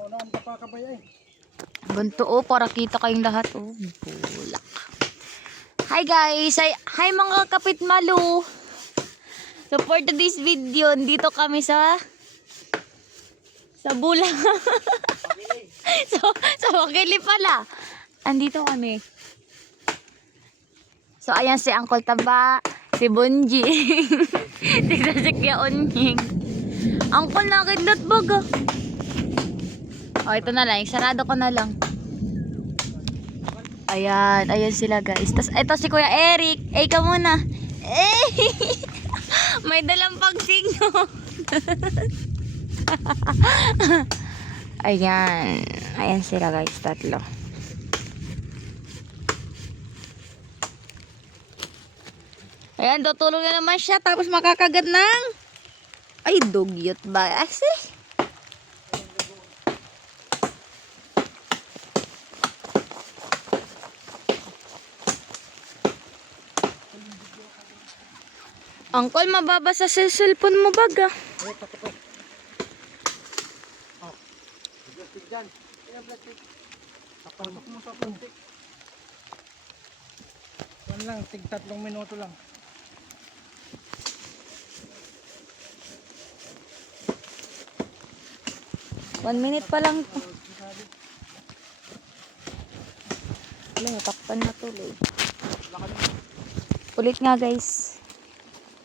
Naunaan ka pa kabay ay. Ganto oh, para kita kayong lahat oh. Bulak. Hi guys! Hi, hi mga kapit malu! So for today's video, dito kami sa sa bulang. so, sa Wakili pala. Andito kami. So ayan si Uncle Taba, si Bonji. Tignan si Kuya Onying. Uncle, nakidlot baga. Oh, ito na lang. Sarado ko na lang. Ayan. Ayan sila guys. Tapos ito si Kuya Eric. Eh, ka muna. Eh! May dalang pagsingo. Ayan. Ayan sila guys. Tatlo. Ayan, tutulog na naman siya. Tapos makakagat ng... Ay, dugyot ba? Ay, sis. Angkol, mababasa sa cellphone mo baga. Ay, takot ko. Oh. Plastic dyan. Ayan, plastic. Mo sa plastic. Yan lang, tig tatlong minuto lang. One minute pa lang to. Wala, takpan na tuloy. Ulit nga guys.